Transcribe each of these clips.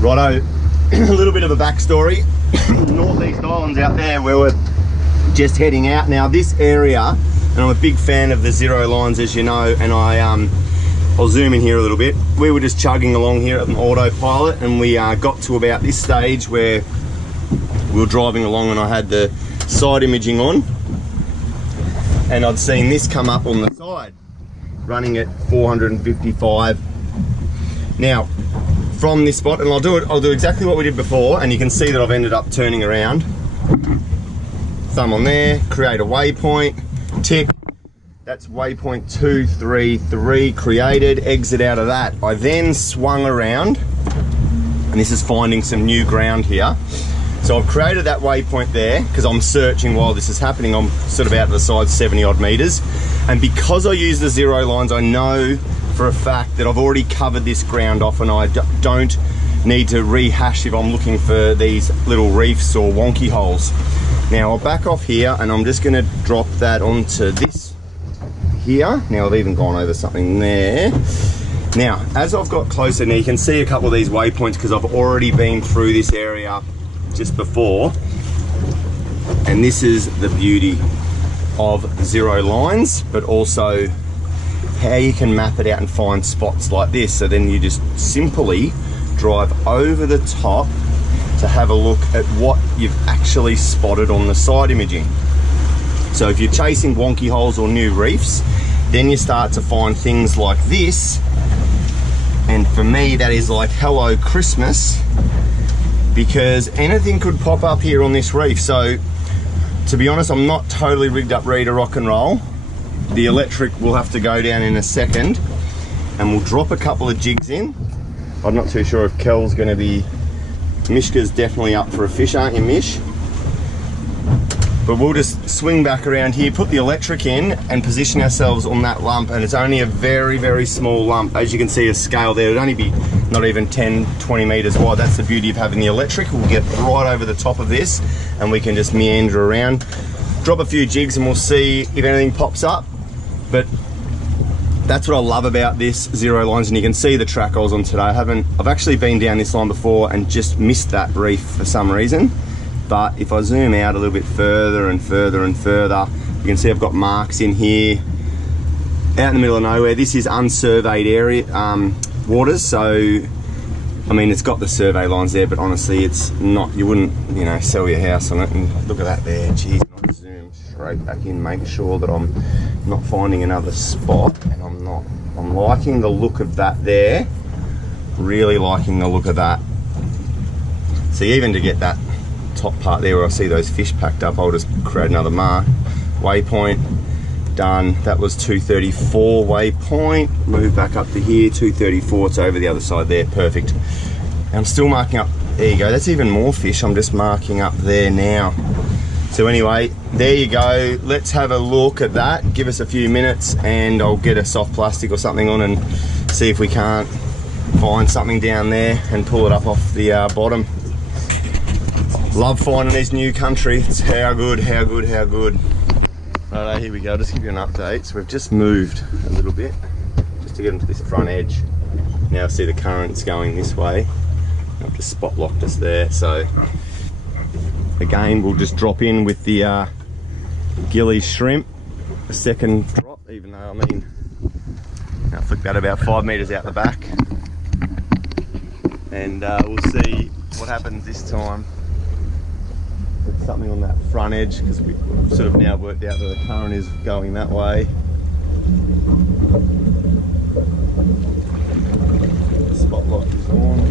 Righto, a little bit of a backstory. Northeast Islands out there where we're just heading out. Now this area, and I'm a big fan of the zero lines as you know, and I'll zoom in here a little bit. We were just chugging along here at an autopilot and we got to about this stage where we were driving along and I had the side imaging on and I'd seen this come up on the side running at 455. Now from this spot, and I'll do exactly what we did before, and you can see that I've ended up turning around. Thumb on there, create a waypoint, tick. That's waypoint 233 created, exit out of that. I then swung around, and this is finding some new ground here. So I've created that waypoint there because I'm searching while this is happening. I'm sort of out to the side 70 odd meters. And because I use the zero lines, I know for a fact that I've already covered this ground off and I don't need to rehash if I'm looking for these little reefs or wonky holes. Now I'll back off here and I'm just gonna drop that onto this here. Now I've even gone over something there. Now, as I've got closer, now you can see a couple of these waypoints because I've already been through this area just before. And this is the beauty of zero lines, but also how you can map it out and find spots like this. So then you just simply drive over the top to have a look at what you've actually spotted on the side imaging. So if you're chasing wonky holes or new reefs, then you start to find things like this. And for me, that is like hello Christmas, because anything could pop up here on this reef. So to be honest, I'm not totally rigged up ready to rock and roll. The electric will have to go down in a second and we'll drop a couple of jigs in. I'm not too sure if Kel's gonna be, Mishka's definitely up for a fish, aren't you, Mish? But we'll just swing back around here, put the electric in and position ourselves on that lump, and it's only a very, very small lump. As you can see, a scale there, it'd only be not even 10, 20 meters wide. That's the beauty of having the electric. We'll get right over the top of this and we can just meander around, drop a few jigs and we'll see if anything pops up. But that's what I love about this zero lines, and you can see the track I was on today. I've actually been down this line before and just missed that reef for some reason. But if I zoom out a little bit further and further and further, you can see I've got marks in here out in the middle of nowhere. This is unsurveyed area waters, so I mean it's got the survey lines there, but honestly it's not, you wouldn't, you know, sell your house on it. And look at that there, geez. I'll zoom straight back in, make sure that I'm not finding another spot, and I'm liking the look of that there, really liking the look of that. So even to get that top part there where I see those fish packed up, I'll just create another mark. Waypoint, done. That was 234 waypoint. Move back up to here, 234, it's over the other side there, perfect. And I'm still marking up, there you go, that's even more fish. I'm just marking up there now. So anyway, there you go. Let's have a look at that. Give us a few minutes and I'll get a soft plastic or something on and see if we can't find something down there and pull it up off the bottom. Love finding this new country. It's how good, how good, how good. Righto, here we go. I'll just give you an update. So we've just moved a little bit just to get into this front edge. Now see the current's going this way. I've just spot locked us there. So again, we'll just drop in with the gilly shrimp. A second drop, even though I mean, I'll flick that about 5 meters out the back. And we'll see what happens this time. Put something on that front edge because we've sort of now worked out that the current is going that way. The spot lock is on.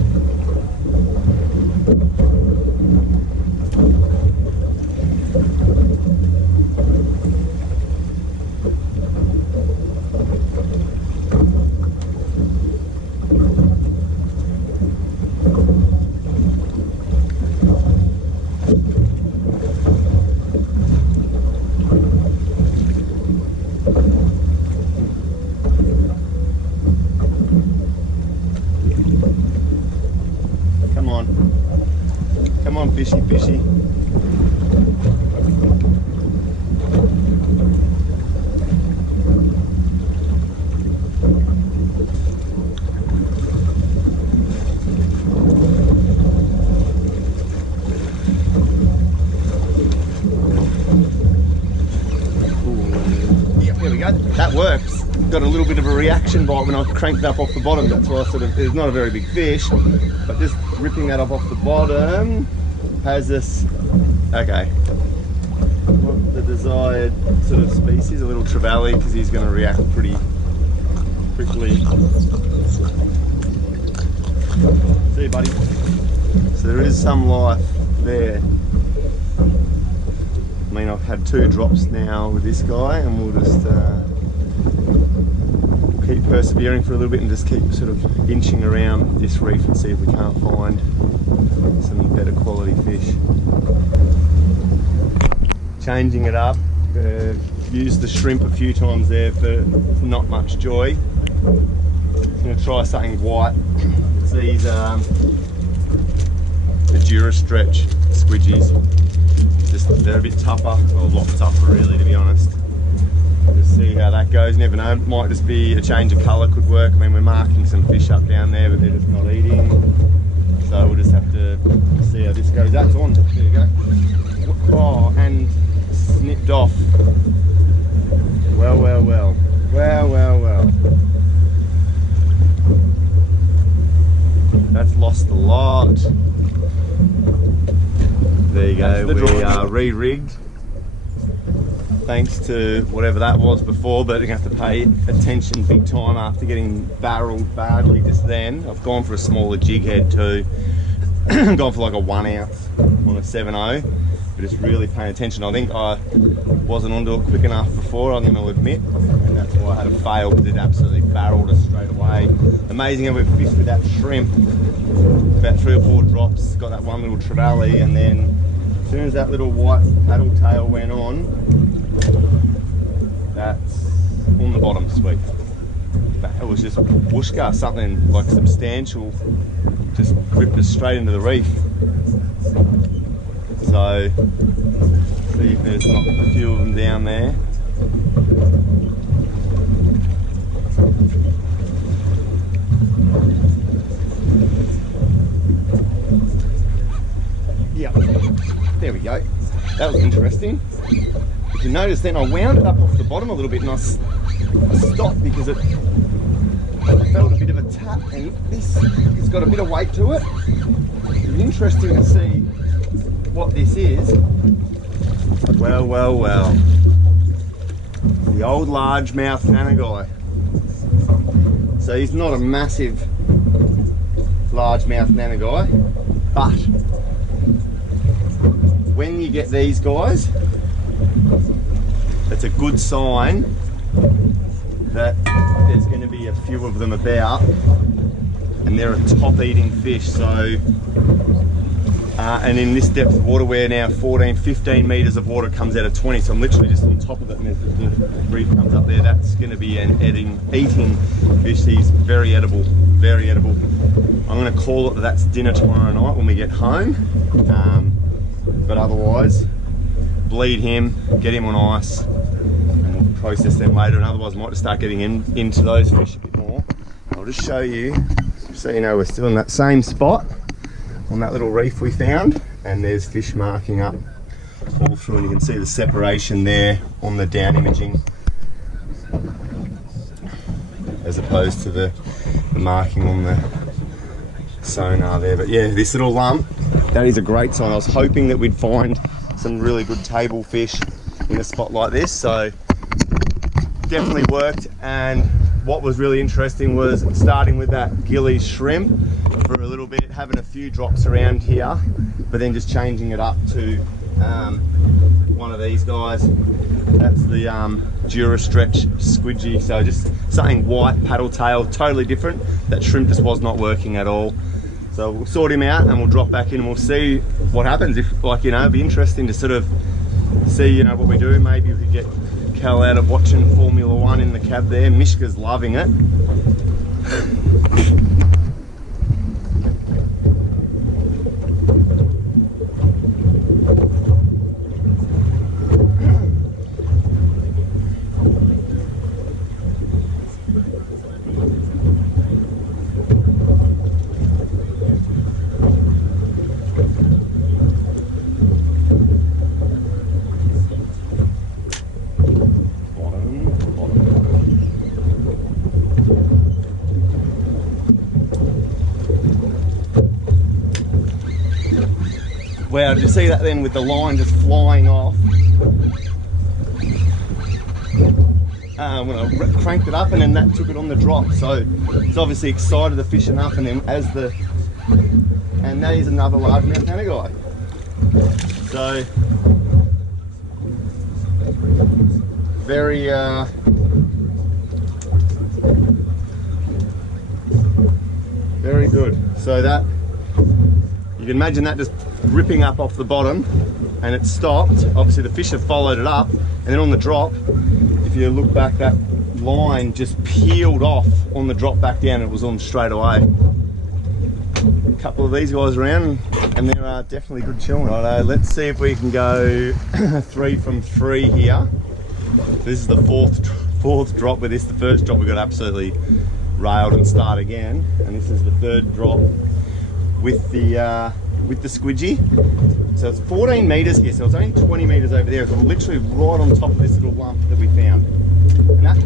Come on, fishy, fishy. works. Got a little bit of a reaction bite when I cranked up off the bottom. That's why I sort of, it's not a very big fish, but just ripping that up off the bottom has this, okay, not the desired sort of species, a little trevally, because he's going to react pretty quickly. See you, buddy. So there is some life there. I mean, I've had 2 drops now with this guy, and we'll just keep persevering for a little bit and just keep sort of inching around this reef and see if we can't find some better quality fish. Changing it up, used the shrimp a few times there for not much joy. I'm going to try something white. It's these the Dura Stretch squidgies. Just, they're a bit tougher, or a lot tougher really, to be honest. Just see how that goes. Never know, might just be a change of colour could work. I mean, we're marking some fish up down there, but they're just not eating. So we'll just have to see how this goes. That's on. There you go. Oh, and snipped off. Well, well, well. Well, well, well. That's lost a lot. There you go. We are re-rigged. Thanks to whatever that was before, but I'm going to have to pay attention big time after getting barreled badly just then. I've gone for a smaller jig head too. Gone for like a 1 ounce on a 7.0, but just really paying attention. I think I wasn't onto it quick enough before, I'm going to admit, and that's why I had a fail, because it absolutely barreled us straight away. Amazing how we've fished with that shrimp. About 3 or 4 drops, got that one little trevally, and then as soon as that little white paddle tail went on, that's on the bottom, sweet. It was just whooshka, something like substantial, just ripped us straight into the reef. So, see if there's not a few of them down there. Yeah, there we go. That was interesting. If you notice then, I wound it up off the bottom a little bit and I stopped because it felt a bit of a tap, and this has got a bit of weight to it. It'll be interesting to see what this is. Well, well, well. The old largemouth nanagai. So he's not a massive largemouth nanagai, but when you get these guys, it's a good sign that there's going to be a few of them about, and they're a top eating fish. So and in this depth of water, where now 15 meters of water comes out of 20, so I'm literally just on top of it, and as the reef comes up there, that's going to be an eating fish. He's very edible, very edible. I'm going to call it that that's dinner tomorrow night when we get home, but otherwise bleed him, get him on ice, and we'll process them later, and otherwise I might just start getting into those fish a bit more. I'll just show you, so you know we're still in that same spot on that little reef we found, and there's fish marking up all through, and you can see the separation there on the down imaging as opposed to the marking on the sonar there. But yeah, this little lump, that is a great sign. I was hoping that we'd find some really good table fish in a spot like this, so definitely worked. And what was really interesting was starting with that gilly shrimp for a little bit, having a few drops around here, but then just changing it up to one of these guys. That's the Dura Stretch squidgy, so just something white, paddle tail, totally different. That shrimp just was not working at all. So we'll sort him out and we'll drop back in and we'll see what happens. If, like, you know, it'd be interesting to sort of see, you know, what we do. Maybe we could get Cal out of watching Formula 1 in the cab there. Mishka's loving it. Wow, did you see that then with the line just flying off? When I cranked it up, and then that took it on the drop. So it's obviously excited the fish enough, and then and that is another largemouth guy. So very very good. So that, you can imagine that just ripping up off the bottom, and it stopped. Obviously the fish have followed it up, and then on the drop, if you look back, that line just peeled off on the drop back down. It was on straight away. A couple of these guys around, and they're definitely good chilling. Righto, let's see if we can go 3 from 3 here. So this is the fourth drop with this. The first drop we got absolutely railed and start again, and this is the third drop with the squidgy. So it's 14 meters here, so it's only 20 meters over there. So I'm literally right on top of this little lump that we found. And that,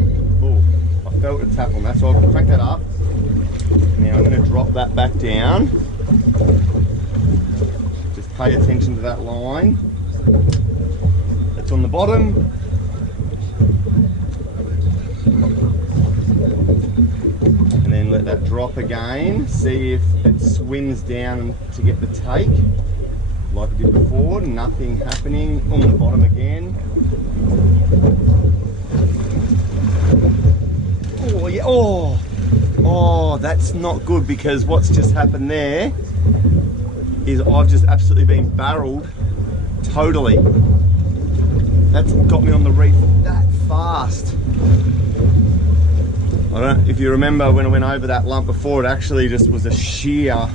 oh, I felt it tap on that, so I'll crank that up. Now I'm going to drop that back down. Just pay attention to that line that's on the bottom. And then let that drop again. See if it swims down to get the take, like it did before. Nothing happening. On the bottom again. Oh yeah, oh, that's not good, because what's just happened there is I've just absolutely been barreled totally. That's got me on the reef that fast. I don't know if you remember when I went over that lump before, it actually just was a sheer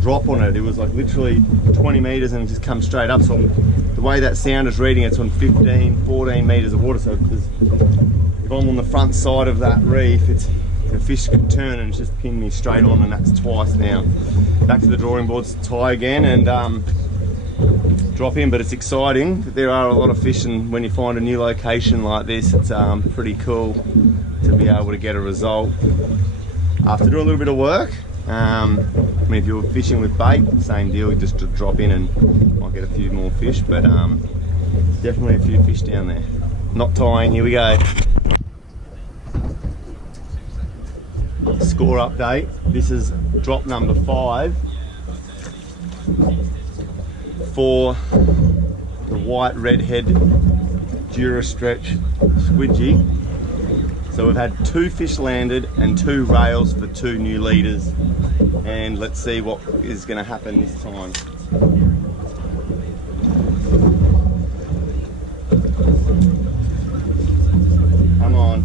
drop on it. It was like literally 20 meters and it just come straight up. So the way that sound is reading, it's on 15, 14 meters of water. So if I'm on the front side of that reef, the fish could turn and just pin me straight on, and that's twice now. Back to the drawing boards, tie again and drop in. But it's exciting. There are a lot of fish, and when you find a new location like this, it's pretty cool to be able to get a result after doing a little bit of work. I mean, if you're fishing with bait, same deal, you just drop in and might get a few more fish, but definitely a few fish down there. Not tying, here we go. Score update. This is drop number 5 for the white redhead Durastretch squidgy. So we've had 2 fish landed and 2 rails for 2 new leaders, and let's see what is going to happen this time. Come on.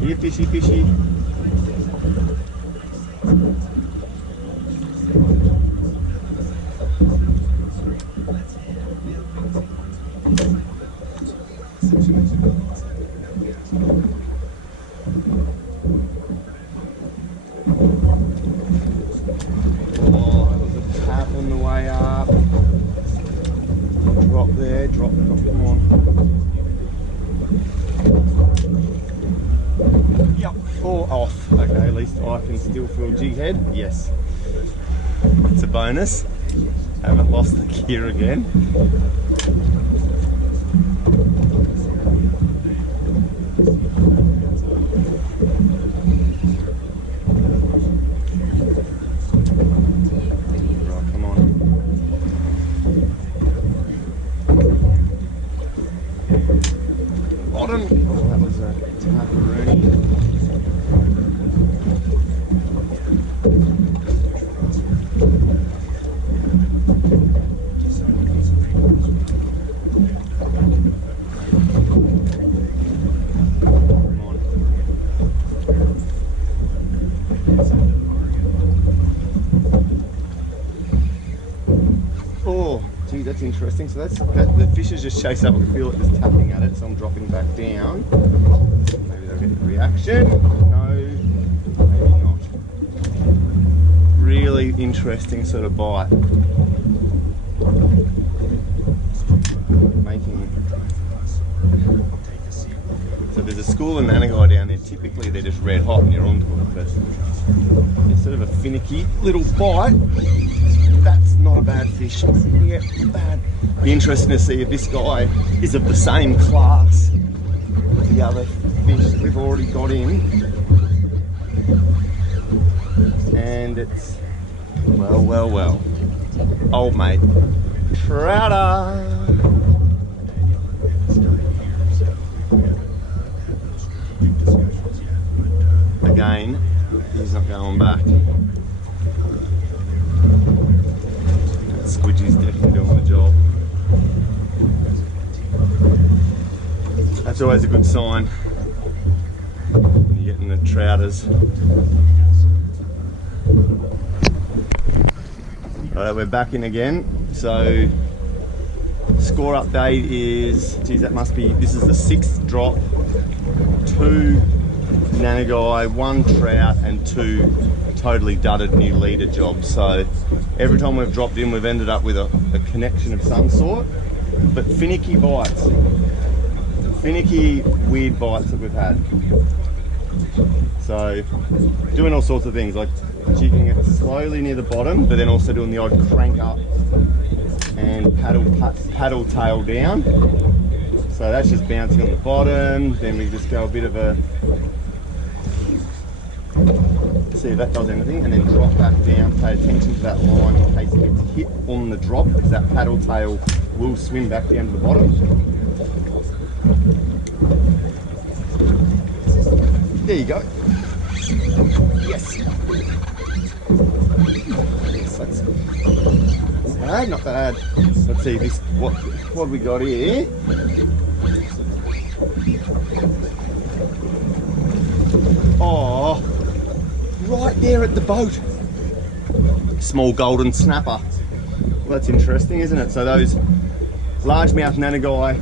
Here, fishy, fishy. Drop, come on. Yep, 4 off. Okay, at least I can still feel jig head. Yes. It's a bonus. Haven't lost the gear again. Bottom. Oh, that was a taparoonie. Come on. Oh, gee, that's interesting. So the fish has just chased up. I can feel it just tapping at it, so I'm dropping back down. Maybe they'll get the reaction. No, maybe not. Really interesting sort of bite. typically they're just red hot and you're onto it, but it's sort of a finicky little bite. That's not a bad fish. Yeah, not bad. Be interesting to see if this guy is of the same class with the other fish that we've already got in. And it's, well, old mate, trouter. Again, he's not going back. That squidgy's definitely doing the job. That's always a good sign when you're getting the trouters. Alright, we're back in again. So, score update is, geez, that must be, this is the 6th drop. 2 nanagai, 1 trout, and 2 totally dudded new leader jobs. So every time we've dropped in, we've ended up with a connection of some sort. But finicky bites, finicky weird bites that we've had. So doing all sorts of things, like jigging it slowly near the bottom, but then also doing the odd crank up and paddle tail down. So that's just bouncing on the bottom. Then we just go a bit of a, see if that does anything, and then drop back down. Pay attention to that line in case it gets hit on the drop, because that paddle tail will swim back down to the bottom. There you go. Yes. Yes, that's not bad, not bad. Let's see this. What we got here? Oh, right there at the boat. Small golden snapper. Well, that's interesting, isn't it? So those largemouth nanagai,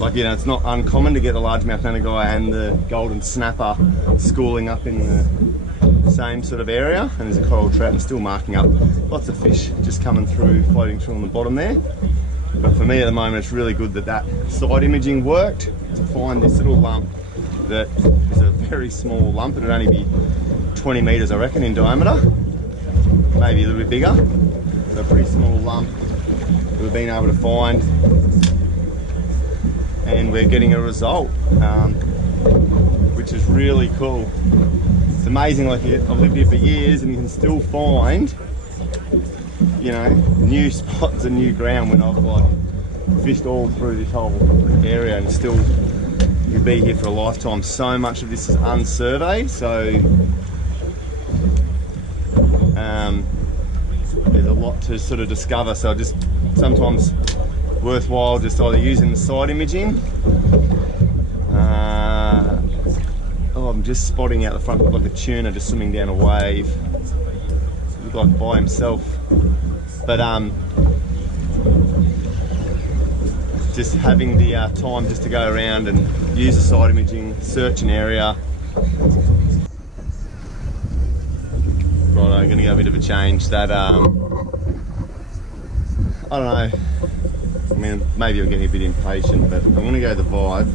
like, you know, it's not uncommon to get the largemouth nanagai and the golden snapper schooling up in the same sort of area. And there's a coral trout and still marking up. Lots of fish just coming through, floating through on the bottom there. But for me at the moment, it's really good that that side imaging worked to find this little lump that is a very small lump. It'd only be 20 meters, I reckon, in diameter, maybe a little bit bigger. So a pretty small lump that we've been able to find, and we're getting a result, which is really cool. It's amazing, like, I've lived here for years and you can still find, you know, new spots and new ground when I've like fished all through this whole area, and still you'd be here for a lifetime. So much of this is unsurveyed, so there's a lot to sort of discover. So just sometimes worthwhile just either using the side imaging. Oh, I'm just spotting out the front, like a tuna just swimming down a wave. Look like by himself. But just having the time just to go around and use the side imaging, search an area. Right, I'm going to go a bit of a change. That, I don't know, I mean, maybe I'm getting a bit impatient, but I'm going to go the vibe.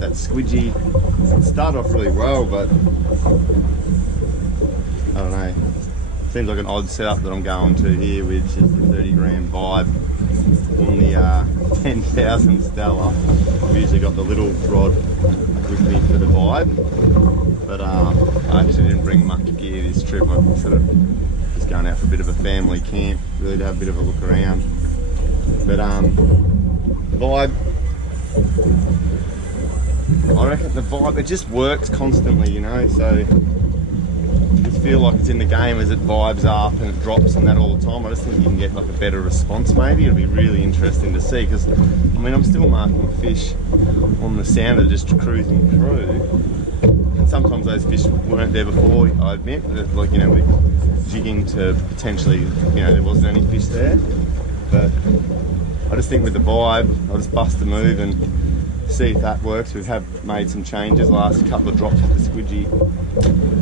That squidgy started off really well, but I don't know. Seems like an odd setup that I'm going to here, which is the 30 gram vibe on the 10,000 Stella. I've usually got the little rod with me for the vibe, but I actually didn't bring much gear this trip. I'm sort of just going out for a bit of a family camp, really to have a bit of a look around. But vibe, I reckon the vibe, it just works constantly, you know, so I just feel like it's in the game as it vibes up and it drops and that all the time. I just think you can get like a better response maybe. It'll be really interesting to see, because I mean, I'm still marking fish on the sounder just cruising through, and sometimes those fish weren't there before, I admit, that, like, you know, with jigging to potentially, you know, there wasn't any fish there. But I just think with the vibe, I'll just bust a move and see if that works. We have made some changes. The last couple of drops with the squidgy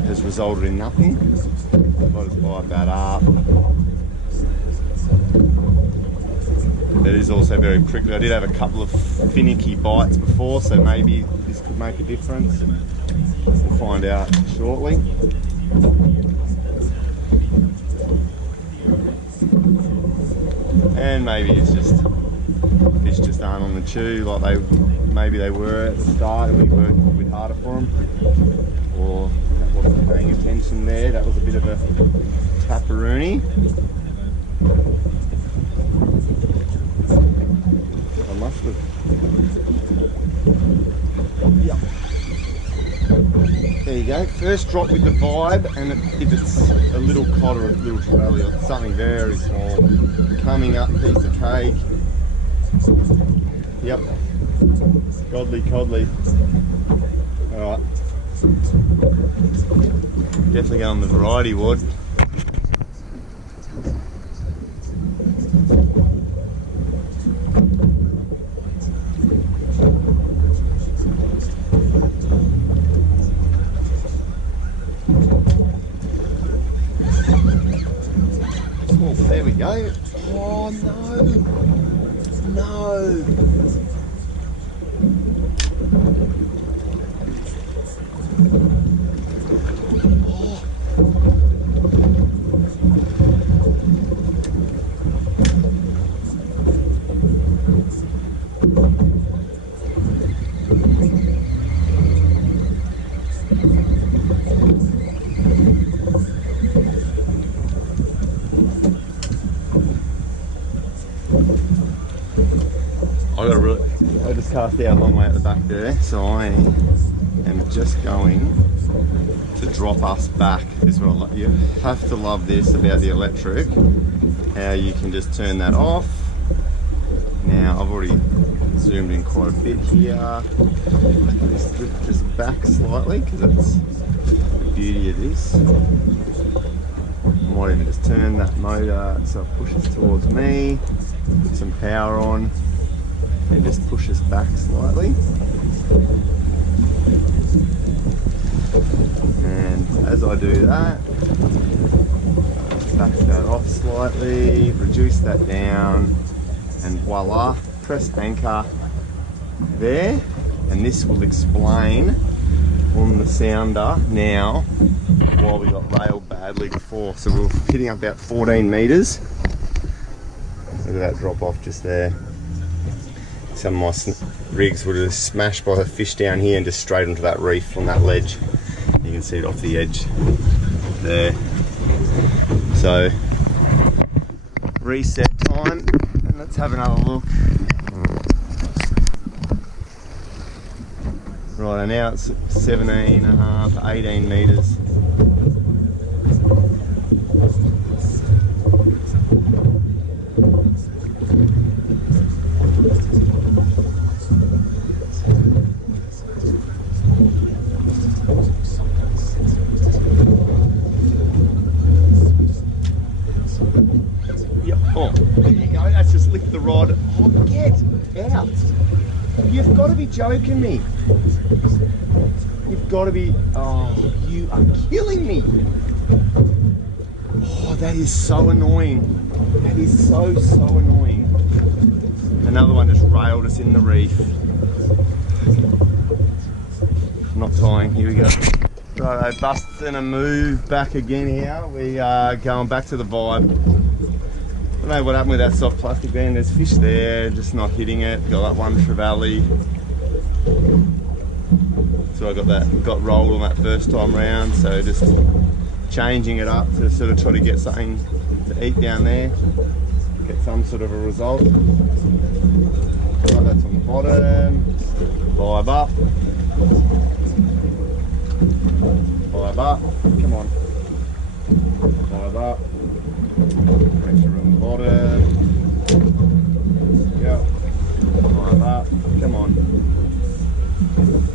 has resulted in nothing. I'll just vibe that up. That is also very prickly. I did have a couple of finicky bites before, so maybe this could could make a difference. We'll find out shortly. And maybe it's just fish just aren't on the chew like maybe they were at the start and we worked a bit harder for them, or that wasn't paying attention there. That was a bit of a tapperoonie. I must have. Yep. There you go. First drop with the vibe, and if it's a little cod or a little trevally or something very small, coming up, piece of cake. Yep. Codly. Alright. Definitely go on the variety wood. Oh, there we go. Oh no. I just cast out a long way at the back there, so I am just going to drop us back. This is what I love. You have to love this about the electric, how you can just turn that off. Now I've already zoomed in quite a bit here. Just lift this back slightly because that's the beauty of this. I might even just turn that motor so it pushes towards me, put some power on, and just push us back slightly. And as I do that, back that off slightly, reduce that down, and voila, press anchor there. And this will explain on the sounder now why we got railed badly before. So we're hitting up about 14 meters. Look at that drop off just there. Some of my rigs would have smashed by the fish down here and just straight onto that reef on that ledge. You can see it off the edge there. So reset time, and let's have another look. Right, and now it's 17.5, 18 meters. Oh, there you go, that's just licked the rod. Oh, get out. You've got to be joking me. You've got to be, oh, you are killing me. Oh, that is so annoying. That is so annoying. Another one just railed us in the reef. Not tying, here we go. Right, busting a move back again here. We are going back to the vibe. I don't know what happened with that soft plastic band. There's fish there, just not hitting it. Got that one trevally. So I got rolled on that first time round. So just changing it up to sort of try to get something to eat down there, get some sort of a result. Right, that's on the bottom. Vibe up. Vibe up. Come on. Vibe up. Pressure on the bottom. Yep. Vibe up. Come on. Come on.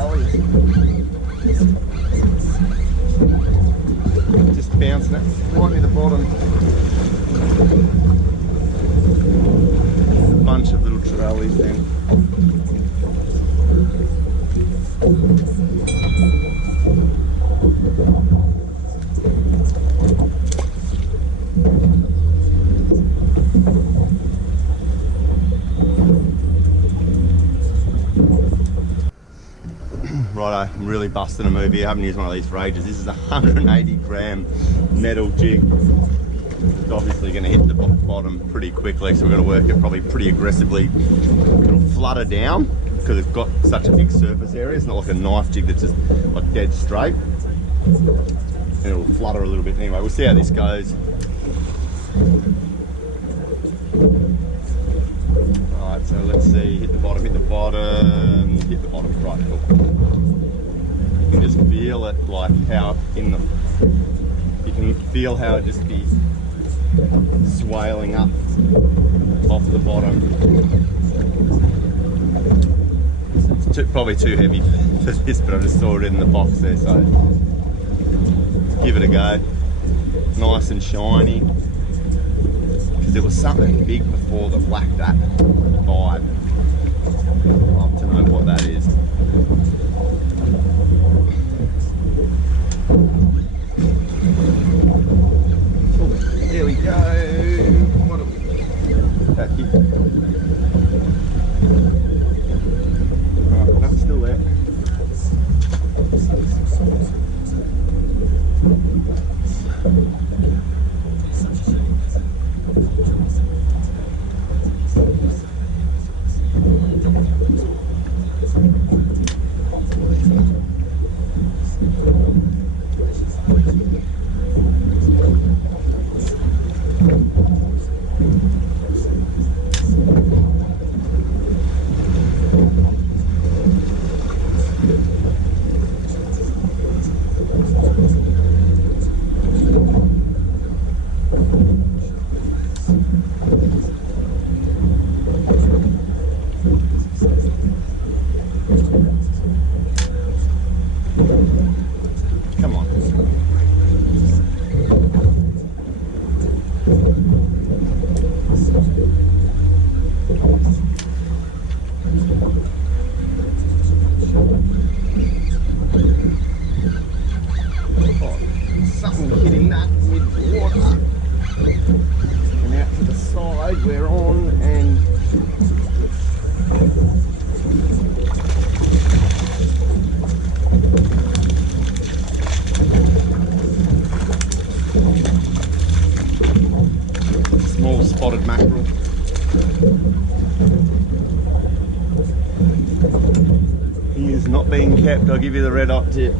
trellis. Just bouncing it right near the bottom. A bunch of little trellis then. Righto, I'm really busting a move here. I haven't used one of these for ages. This is a 180 gram metal jig. It's obviously going to hit the bottom pretty quickly, so we're going to work it probably pretty aggressively. It'll flutter down because it's got such a big surface area. It's not like a knife jig that's just like dead straight. And it'll flutter a little bit. Anyway, we'll see how this goes. Alright, so let's see, hit the bottom, hit the bottom, hit the bottom. Right, cool. You can just feel it, like how in the, you can feel how it just be swaling up off the bottom. It's probably too heavy for this, but I just saw it in the box there, so give it a go. Nice and shiny. Because there was something big before that whacked that vibe. I'd love to know what that is. Oh, there we go. What are we? Back here. Alright, no, it's still there. Come on. Oh, something hitting that mid-water. And out to the side we're on, and small spotted mackerel. He is not being kept, I'll give you the red hot tip.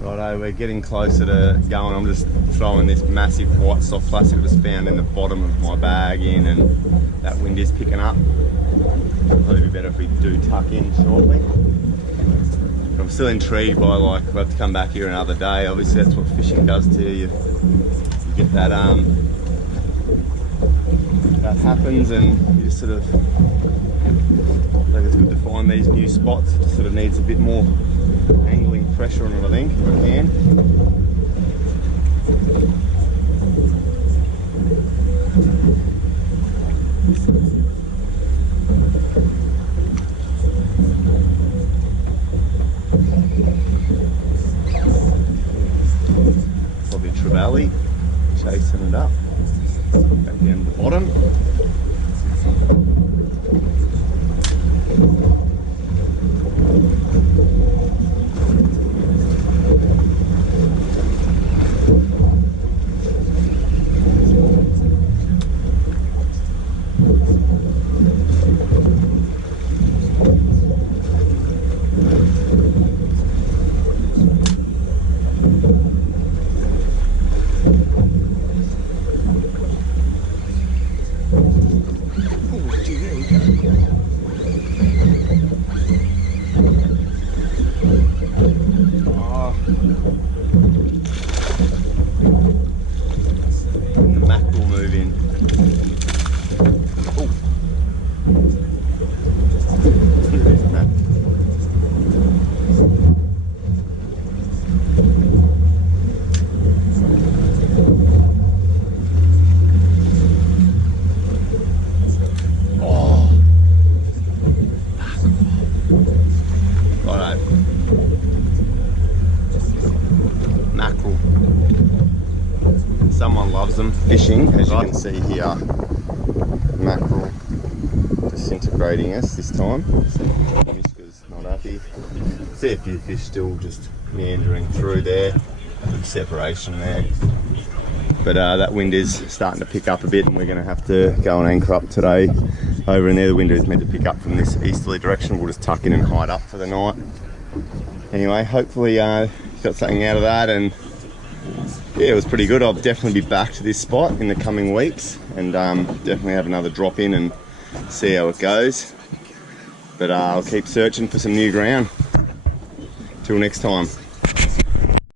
Righto, we're getting closer to going. I'm just throwing this massive white soft plastic I just found in the bottom of my bag in, and that wind is picking up. Probably be better if we do tuck in shortly. But I'm still intrigued by, like, we'll have to come back here another day. Obviously that's what fishing does to you. You get that that happens, and you just sort of, I think it's good to find these new spots. It just sort of needs a bit more angling pressure on it, I think, if I can. Probably a trevally, chasing it up, back down to the bottom. And the mackerel move in. loves them fishing, as you can see here. Mackerel disintegrating us this time. Mishka's not happy. See a few fish still just meandering through there. Separation there. But that wind is starting to pick up a bit, and we're going to have to go and anchor up today over in there. The wind is meant to pick up from this easterly direction. We'll just tuck in and hide up for the night. Anyway, hopefully got something out of that, and yeah, it was pretty good. I'll definitely be back to this spot in the coming weeks, and definitely have another drop in and see how it goes. But I'll keep searching for some new ground. Till next time.